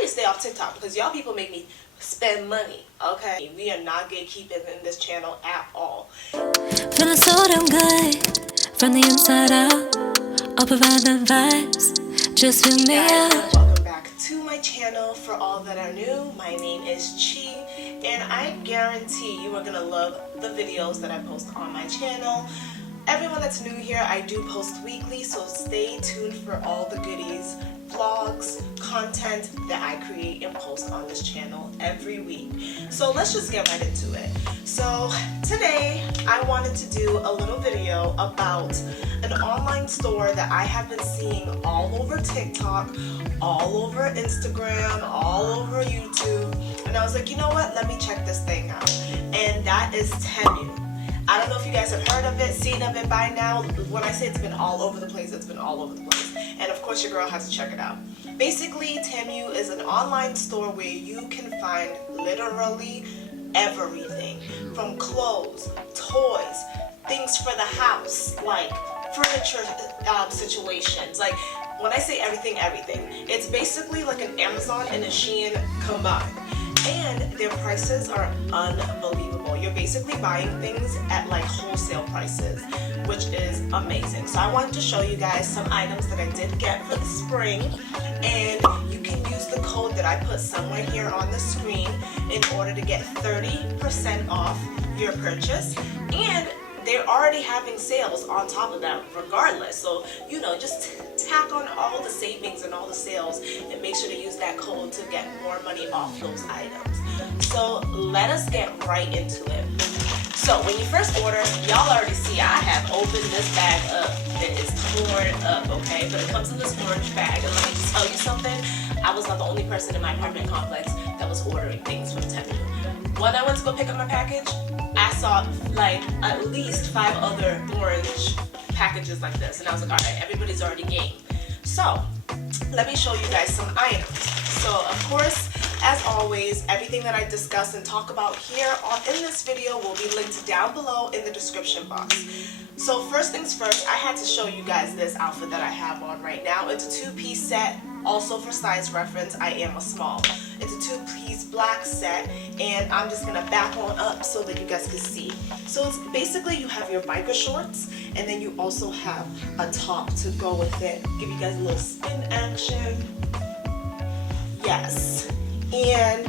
need to stay off TikTok because y'all people make me spend money, okay? We are not gatekeeping in this channel at all. Feeling so damn good from the inside out. I'll provide the vibes. Just feel me out. Welcome back to my channel. For all that are new, my name is Chi, and I guarantee you are gonna love the videos that I post on my channel. Everyone that's new here, I do post weekly, so stay tuned for all the goodies, vlogs, content that I create and post on this channel every week. So let's just get right into it. So today I wanted to do a little video about an online store that I have been seeing all over TikTok, all over Instagram, all over YouTube, and I was like, you know what, let me check this thing out. And that is Temu. I don't know if you guys have heard of it, seen of it by now. When I say it's been all over the place, it's been all over the place. And of course your girl has to check it out. Basically, Temu is an online store where you can find literally everything. From clothes, toys, things for the house, like furniture situations. Like when I say everything, it's basically like an Amazon and a Shein combined. And their prices are unbelievable. You're basically buying things at like wholesale prices, which is amazing. So I wanted to show you guys some items that I did get for the spring, and you can use the code that I put somewhere here on the screen in order to get 30% off your purchase. And they're already having sales on top of that regardless. So, you know, just tack on all the savings and all the sales and make sure to use that code to get more money off those items. So let us get right into it. So when you first order, y'all already see I have opened this bag up. It is torn up, okay? But it comes in this orange bag. And let me just tell you something. I was not the only person in my apartment complex that was ordering things from Temu. When I went to go pick up my package, I saw like at least 5 other orange packages like this, and I was like, all right, everybody's already game. So let me show you guys some items. So of course, as always, everything that I discuss and talk about here in this video will be linked down below in the description box. So first things first, I had to show you guys this outfit that I have on right now. It's a 2-piece set. Also for size reference, I am a small. It's a 2-piece black set, and I'm just gonna back on up so that you guys can see. So it's basically you have your biker shorts, and then you also have a top to go with it. Give you guys a little spin action. Yes. And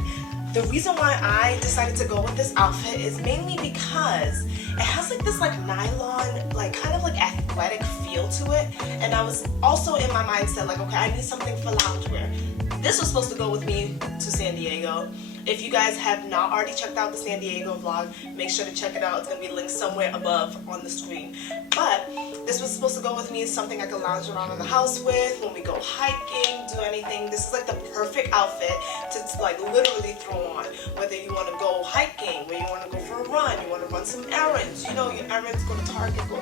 the reason why I decided to go with this outfit is mainly because it has like this like nylon, like kind of like athletic feel to it. And I was also in my mindset like, okay, I need something for loungewear. This was supposed to go with me to San Diego. If you guys have not already checked out the San Diego vlog, make sure to check it out. It's going to be linked somewhere above on the screen. But this was supposed to go with me as something I could lounge around in the house with when we go hiking, do anything. This is like the perfect outfit to like literally throw on. Whether you want to go hiking, whether you want to go for a run, you want to run some errands. You know, your errands, go to Target, go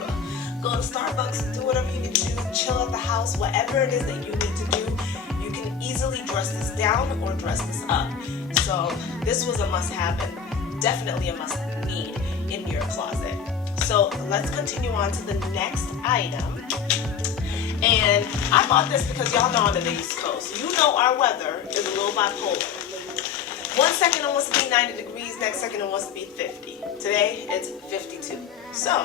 to Starbucks, do whatever you need to do, chill at the house, whatever it is that you need to do. You can easily dress this down or dress this up. So this was a must-have and definitely a must-need in your closet. So let's continue on to the next item. And I bought this because y'all know I'm in the East Coast. You know our weather is a little bipolar. One second it wants to be 90 degrees, next second it wants to be 50. Today it's 52. So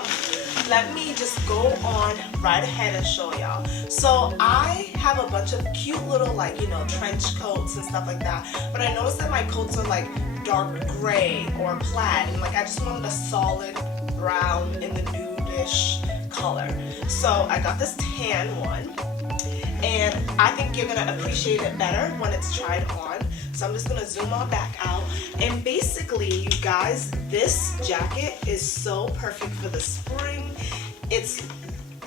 let me just go on right ahead and show y'all. So I have a bunch of cute little like, you know, trench coats and stuff like that. But I noticed that my coats are like dark gray or plaid, and like I just wanted a solid brown in the nudish color. So I got this tan one, and I think you're gonna appreciate it better when it's tried on. So I'm just gonna zoom on back out. And basically, you guys, this jacket is so perfect for the spring. It's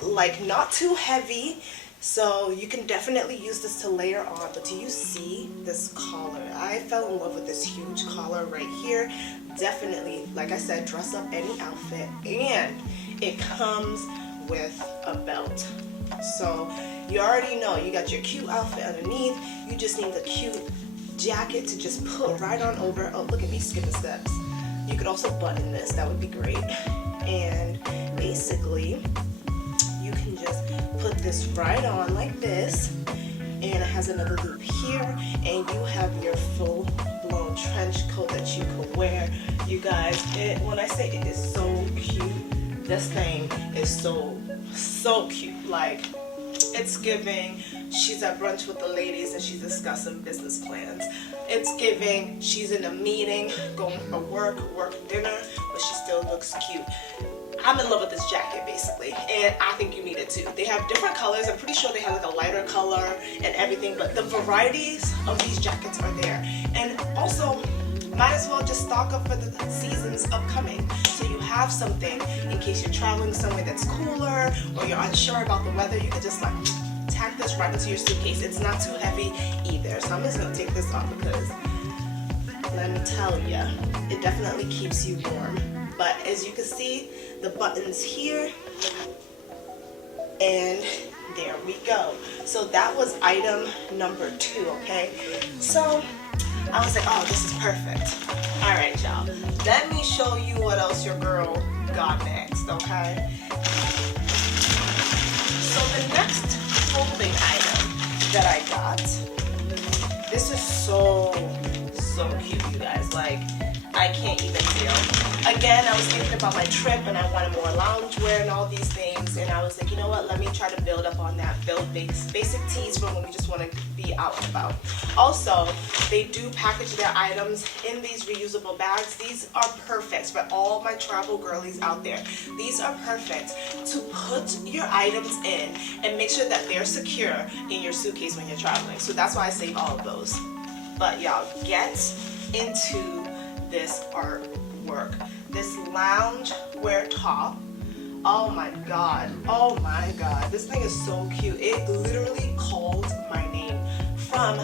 like not too heavy, so you can definitely use this to layer on. But do you see this collar? I fell in love with this huge collar right here. Definitely, like I said, dress up any outfit, and it comes with a belt. So you already know you got your cute outfit underneath. You just need the cute jacket to just put right on over. Oh, look at me skipping steps. You could also button this, that would be great. And basically you can just put this right on like this, and it has another loop here, and you have your full blown trench coat that you could wear. You guys, when I say it is so cute, this thing is so cute. Like, it's giving she's at brunch with the ladies and she's discussing business plans. It's giving she's in a meeting, going for work dinner, but she still looks cute. I'm in love with this jacket basically, and I think you need it too. They have different colors. I'm pretty sure they have like a lighter color and everything, but the varieties of these jackets are there. And also, might as well just stock up for the seasons upcoming, so you have something in case you're traveling somewhere that's cooler or you're unsure about the weather. You could just like tack this right into your suitcase. It's not too heavy either, so I'm just gonna take this off because let me tell you, it definitely keeps you warm. But as you can see, the buttons here, and there we go. So that was item number 2, okay? So I was like, oh, this is perfect. All right, y'all. Let me show you what else your girl got next, okay? So the next clothing item that I got, this is so cute, you guys. Like, I can't even deal. Again, I was thinking about my trip and I wanted more loungewear and all these things, and I was like, you know what, let me try to build up on that, build basic tees for when we just want to be out and about. Also, they do package their items in these reusable bags. These are perfect for all my travel girlies out there. These are perfect to put your items in and make sure that they're secure in your suitcase when you're traveling. So that's why I save all of those. But y'all, get into this artwork. This lounge wear top. Oh my god. This thing is so cute. It literally called my name from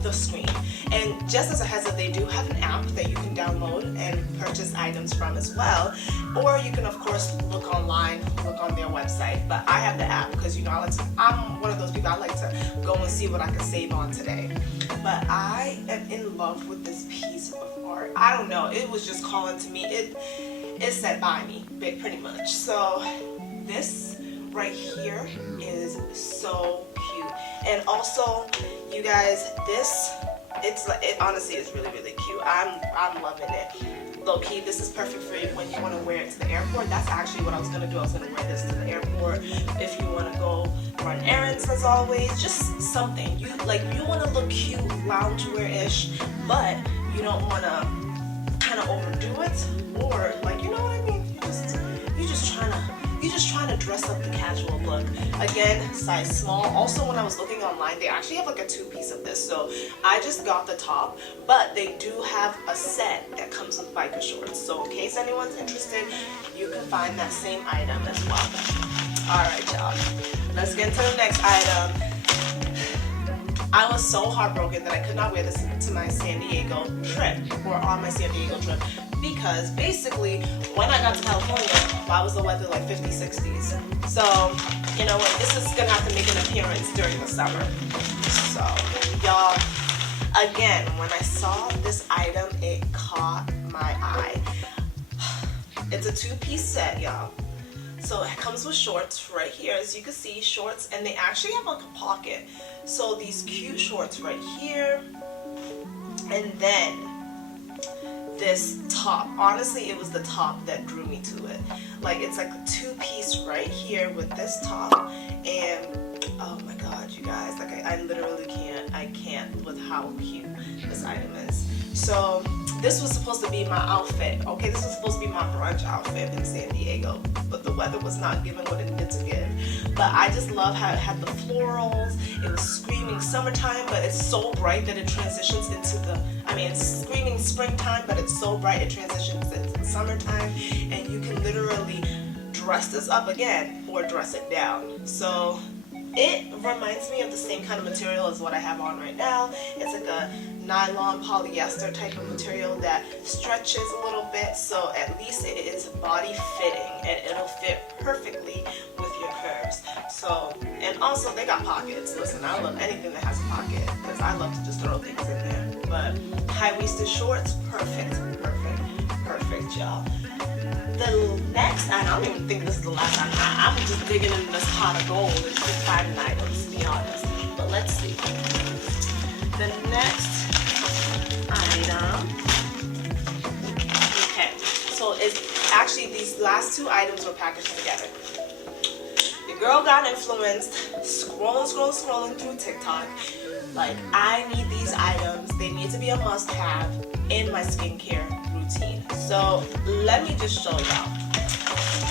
the screen. And just as a heads up, they do have an app that you can download and purchase items from as well. Or you can of course look online, look on their website. But I have the app because, you know, I'm one of those people, I like to go and see what I can save on today. But I am in love with this piece of art. I don't know, it was just calling to me. It said buy me, pretty much. So this right here is so cute. And also, you guys, it honestly is really cute. I'm loving it. Low key, this is perfect for you when you want to wear it to the airport. That's actually what I was gonna do. I was gonna wear this to the airport. If you want to go run errands, as always, just something you want to look cute, loungewear-ish, but you don't want to kind of overdo it, or like, you know what I mean? You're just trying to dress up the casual look. Again, size small. Also, when I was looking online, they actually have like a 2-piece of this. So I just got the top, but they do have a set that comes with biker shorts. So in case anyone's interested, you can find that same item as well. All right, y'all. Let's get into the next item. I was so heartbroken that I could not wear this to my San Diego trip, or on my San Diego trip, because basically when I got to California, why was the weather like 50s, 60s? So, you know what, this is gonna have to make an appearance during the summer. So, y'all, again, when I saw this item, it caught my eye. It's a 2-piece set, y'all. So it comes with shorts right here, as you can see, shorts, and they actually have like a pocket. So these cute shorts right here, and then this top. Honestly, it was the top that drew me to it. Like, it's like a 2-piece right here with this top, and oh my god, you guys, like I literally can't with how cute this item is. So this was supposed to be my outfit, okay? This was supposed to be my brunch outfit in San Diego, but the weather was not giving what it needed to give. But I just love how it had the florals. It was screaming summertime, but it's so bright that it transitions into it's screaming springtime, but it's so bright it transitions into the summertime, and you can literally dress this up again or dress it down. So it reminds me of the same kind of material as what I have on right now. It's like a nylon polyester type of material that stretches a little bit, so at least it is body fitting and it'll fit perfectly with your curves. So, and also they got pockets. Listen, I love anything that has a pocket because I love to just throw things in there. But high-waisted shorts, perfect, y'all. The next, and I don't even think this is the last time, I'm just digging into this pot of gold and just finding items, to be honest. But let's see. The next item. Okay, so it's actually these last two items were packaged together. The girl got influenced, scrolling through TikTok. Like, I need these items. They need to be a must-have in my skincare routine. So let me just show y'all.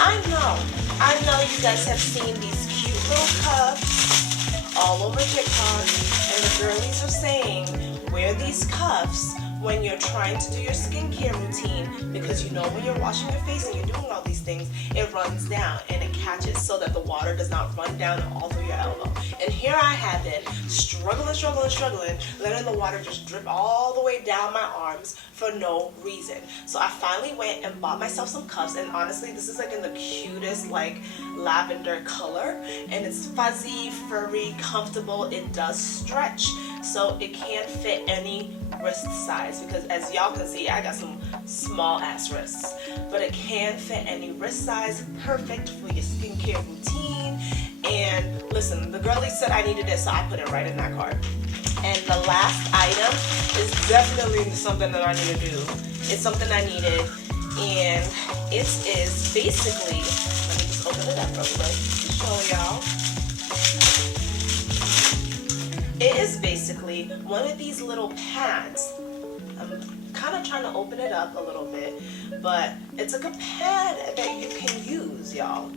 I know you guys have seen these cute little cuffs all over TikTok, and the girlies are saying wear these cuffs when you're trying to do your skincare routine, because you know when you're washing your face and you're doing all these things, it runs down and it catches so that the water does not run down all through your elbow. And here I have been struggling, letting the water just drip all the way down my arms for no reason. So I finally went and bought myself some cuffs, and honestly, this is like in the cutest like lavender color, and it's fuzzy, furry, comfortable. It does stretch, so it can fit any wrist size, because as y'all can see, I got some small ass wrists, but it can fit any wrist size. Perfect for your skincare routine. And listen, the girlie said I needed it, so I put it right in that cart. And the last item is definitely something that I need to do. It's something I needed, and it is basically, let me just open it up real quick to show y'all. It is basically one of these little pads. I'm kind of trying to open it up a little bit, but it's like a pad that you can use, y'all,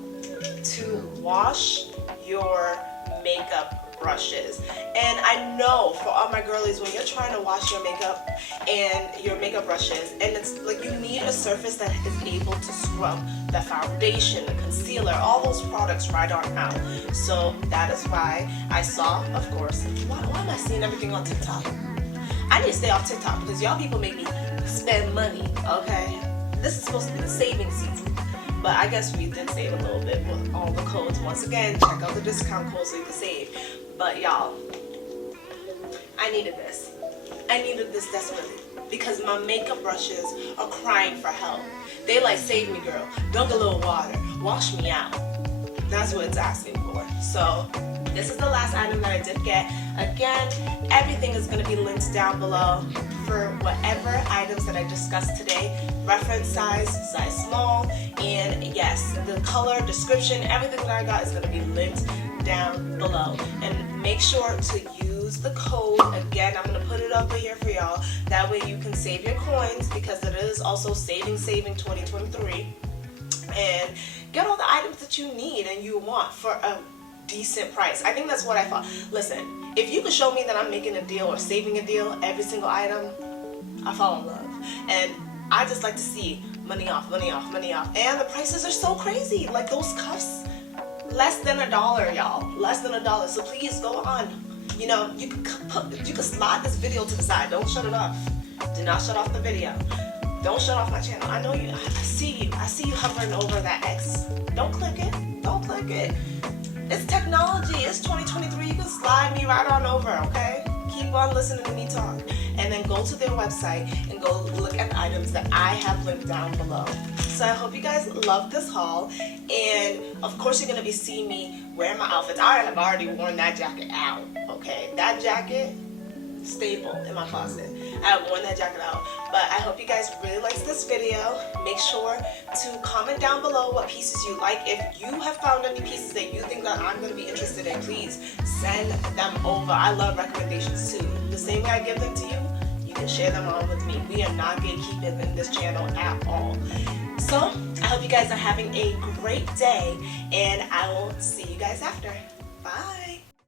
to wash your makeup brushes. And I know for all my girlies, when you're trying to wash your makeup and your makeup brushes, and it's like you need a surface that is able to scrub the foundation, the concealer, all those products right on out. So that is why I saw, of course, why am I seeing everything on TikTok? I need to stay off TikTok because y'all people make me spend money, okay? This is supposed to be the saving season. But I guess we did save a little bit with all the codes. Once again, check out the discount code so you can save. But y'all, I needed this. I needed this desperately because my makeup brushes are crying for help. They like, save me, girl. Dunk a little water. Wash me out. That's what it's asking for. So this is the last item that I did get. Again, everything is going to be linked down below for whatever items that I discussed today. Reference size, size small, and yes, the color, description, everything that I got is going to be linked down below. And make sure to use the code. Again, I'm going to put it over here for y'all. That way you can save your coins, because it is also saving 2023. And get all the items that you need and you want for a decent price. I think that's what I thought. Listen, if you could show me that I'm making a deal or saving a deal every single item, I fall in love. And I just like to see money off, money off, money off. And the prices are so crazy. Like those cuffs, less than $1, y'all. Less than $1. So please go on. You know, you can slide this video to the side. Don't shut it off. Do not shut off the video. Don't shut off my channel. I know you. I see you. I see you hovering over that X. Don't click it. Don't click it. It's technology. It's 2023. You can slide me right on over, okay? Keep on listening to me talk. And then go to their website and go look at the items that I have linked down below. So I hope you guys love this haul. And of course you're going to be seeing me wearing my outfits. I have already worn that jacket out, okay? That jacket, staple in my closet. I have worn that jacket out. But I hope you guys really liked this video. Make sure to comment down below what pieces you like. If you have found any pieces that you think that I'm going to be interested in, please send them over. I love recommendations too. The same way I give them to you, you can share them on with me. We are not gatekeeping in this channel at all. So I hope you guys are having a great day, and I will see you guys after. Bye.